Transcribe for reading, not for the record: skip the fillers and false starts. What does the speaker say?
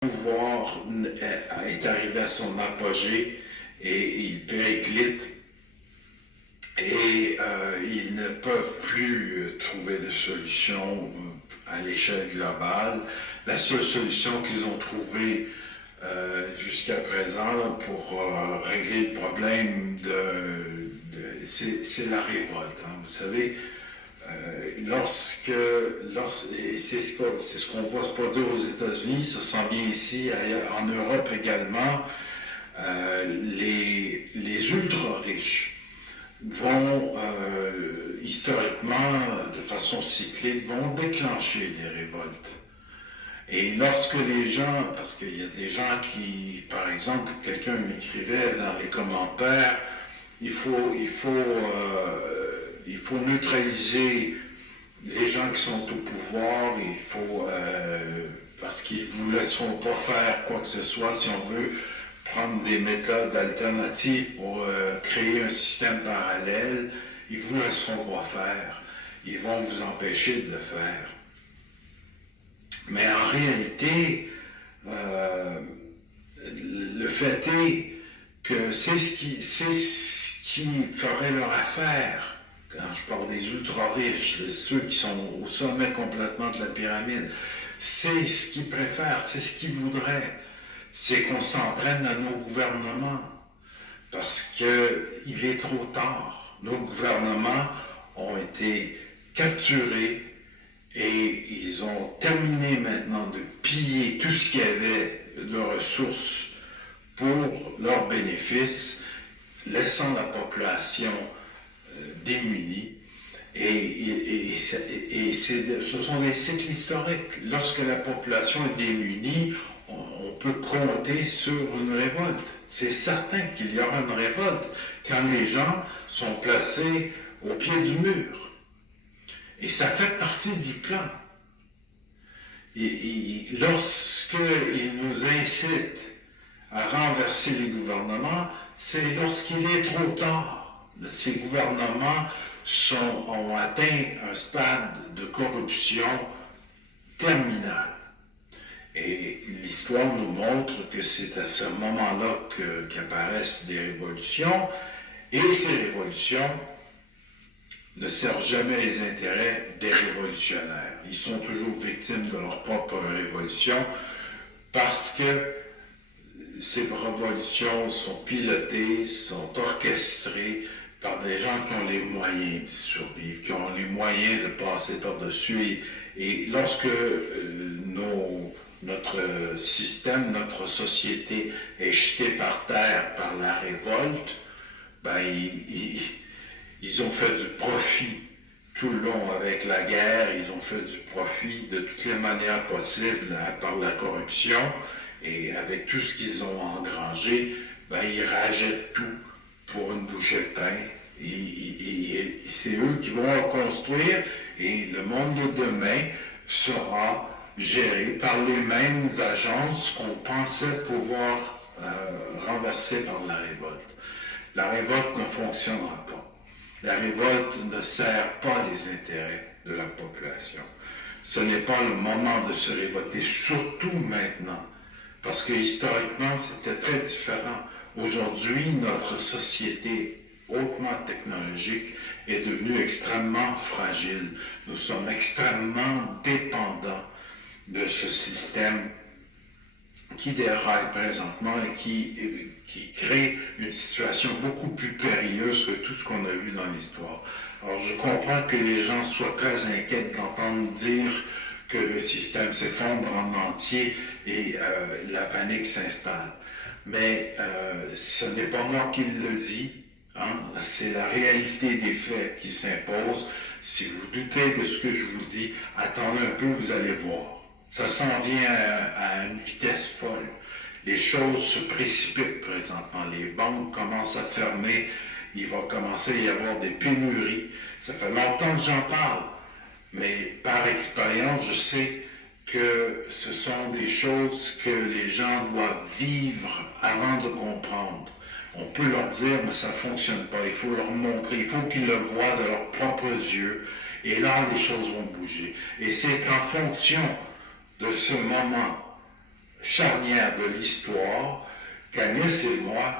pouvoir est arrivé à son apogée et il périclite et ils ne peuvent plus trouver de solution à l'échelle globale. La seule solution qu'ils ont trouvée jusqu'à présent là, pour régler le problème c'est la révolte. Hein. Vous savez, c'est ce qu'on voit se produire aux États-Unis, ça s'en vient ici, en Europe également, les ultra-riches vont, historiquement, de façon cyclique, vont déclencher des révoltes. Et lorsque les gens, parce qu'il y a des gens qui, par exemple, quelqu'un m'écrivait dans les commentaires, il faut neutraliser les gens qui sont au pouvoir, parce qu'ils ne vous laisseront pas faire quoi que ce soit si on veut prendre des méthodes alternatives pour créer un système parallèle, ils ne vous laisseront pas faire. Ils vont vous empêcher de le faire. Mais en réalité, le fait est que c'est ce qui ferait leur affaire. Quand je parle des ultra-riches, ceux qui sont au sommet complètement de la pyramide, c'est ce qu'ils préfèrent, c'est ce qu'ils voudraient. C'est qu'on s'en prenne à nos gouvernements. Parce qu'il est trop tard. Nos gouvernements ont été capturés et ils ont terminé maintenant de piller tout ce qu'il y avait de ressources pour leurs bénéfices, laissant la population démunie. Ce sont des cycles historiques. Lorsque la population est démunie, on peut compter sur une révolte. C'est certain qu'il y aura une révolte quand les gens sont placés au pied du mur. Et ça fait partie du plan. Lorsqu'ils nous incitent à renverser les gouvernements, c'est lorsqu'il est trop tard. Ces gouvernements ont atteint un stade de corruption terminal. Et l'histoire nous montre que c'est à ce moment-là qu'apparaissent des révolutions, et ces révolutions ne servent jamais les intérêts des révolutionnaires. Ils sont toujours victimes de leur propre révolution parce que ces révolutions sont pilotées, sont orchestrées par des gens qui ont les moyens de survivre, qui ont les moyens de passer par-dessus. Et lorsque notre système, notre société est jetée par terre par la révolte, ben, ils ont fait du profit tout le long avec la guerre, ils ont fait du profit de toutes les manières possibles par la corruption, et avec tout ce qu'ils ont engrangé, ben, ils rachètent tout pour une bouchée de pain. Et c'est eux qui vont reconstruire, et le monde de demain sera géré par les mêmes agences qu'on pensait pouvoir renverser par la révolte. La révolte ne fonctionnera pas. La révolte ne sert pas les intérêts de la population. Ce n'est pas le moment de se révolter, surtout maintenant, parce que historiquement, c'était très différent. Aujourd'hui, notre société hautement technologique est devenue extrêmement fragile. Nous sommes extrêmement dépendants de ce système qui déraille présentement et qui crée une situation beaucoup plus périlleuse que tout ce qu'on a vu dans l'histoire. Alors je comprends que les gens soient très inquiets d'entendre dire que le système s'effondre en entier et la panique s'installe. Mais ce n'est pas moi qui le dis, hein? C'est la réalité des faits qui s'impose. Si vous doutez de ce que je vous dis, attendez un peu, vous allez voir. Ça s'en vient à une vitesse folle. Les choses se précipitent présentement. Les banques commencent à fermer. Il va commencer à y avoir des pénuries. Ça fait longtemps que j'en parle. Mais par expérience, je sais que ce sont des choses que les gens doivent vivre avant de comprendre. On peut leur dire, mais ça ne fonctionne pas. Il faut leur montrer. Il faut qu'ils le voient de leurs propres yeux. Et là, les choses vont bouger. Et c'est en fonction de ce moment charnière de l'histoire qu'Agnès et moi,